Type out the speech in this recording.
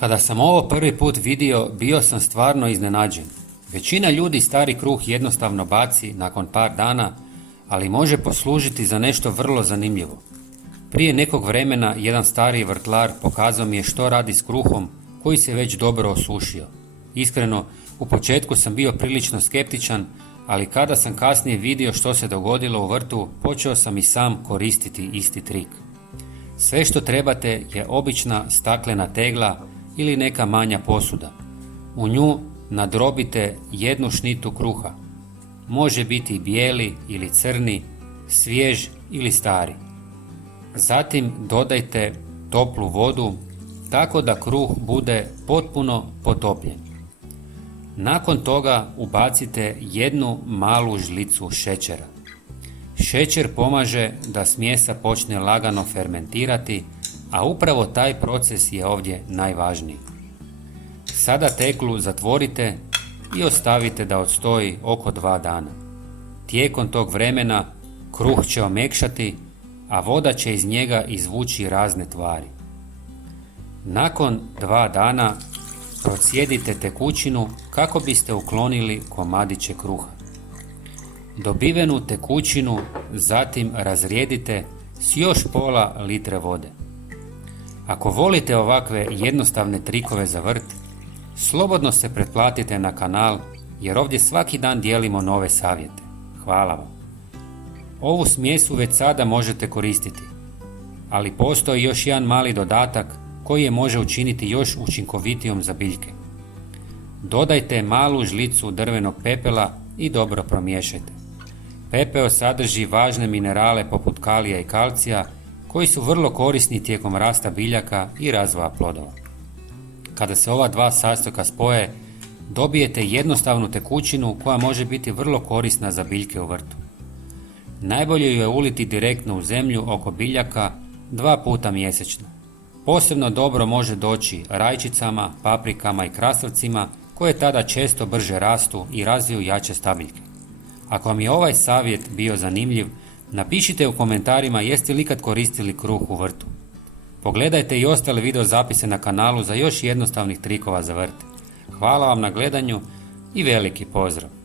Kada sam ovo prvi put vidio, bio sam stvarno iznenađen. Većina ljudi stari kruh jednostavno baci nakon par dana, ali može poslužiti za nešto vrlo zanimljivo. Prije nekog vremena jedan stari vrtlar pokazao mi je što radi s kruhom koji se već dobro osušio. Iskreno, u početku sam bio prilično skeptičan, ali kada sam kasnije vidio što se dogodilo u vrtu, počeo sam i sam koristiti isti trik. Sve što trebate je obična staklena tegla ili neka manja posuda. U nju nadrobite jednu šnitu kruha. Može biti bijeli ili crni, svjež ili stari. Zatim dodajte toplu vodu tako da kruh bude potpuno potopljen. Nakon toga ubacite jednu malu žlicu šećera. Šećer pomaže da smjesa počne lagano fermentirati, a upravo taj proces je ovdje najvažniji. Sada teglu zatvorite i ostavite da odstoji oko 2 dana. Tijekom tog vremena kruh će omekšati, a voda će iz njega izvući razne tvari. Nakon 2 dana procijedite tekućinu kako biste uklonili komadiće kruha. Dobivenu tekućinu zatim razrijedite s još pola litre vode. Ako volite ovakve jednostavne trikove za vrt, slobodno se pretplatite na kanal jer ovdje svaki dan dijelimo nove savjete. Hvala vam. Ovu smjesu već sada možete koristiti, ali postoji još jedan mali dodatak koji je može učiniti još učinkovitijom za biljke. Dodajte malu žlicu drvenog pepela i dobro promiješajte. Pepeo sadrži važne minerale poput kalija i kalcija koji su vrlo korisni tijekom rasta biljaka i razvoja plodova. Kada se ova dva sastojka spoje, dobijete jednostavnu tekućinu koja može biti vrlo korisna za biljke u vrtu. Najbolje ju je uliti direktno u zemlju oko biljaka 2 puta mjesečno. Posebno dobro može doći rajčicama, paprikama i krastavcima koje tada često brže rastu i razviju jače stabiljke. Ako vam je ovaj savjet bio zanimljiv, napišite u komentarima jeste li ikad koristili kruh u vrtu. Pogledajte i ostale video zapise na kanalu za još jednostavnih trikova za vrt. Hvala vam na gledanju i veliki pozdrav!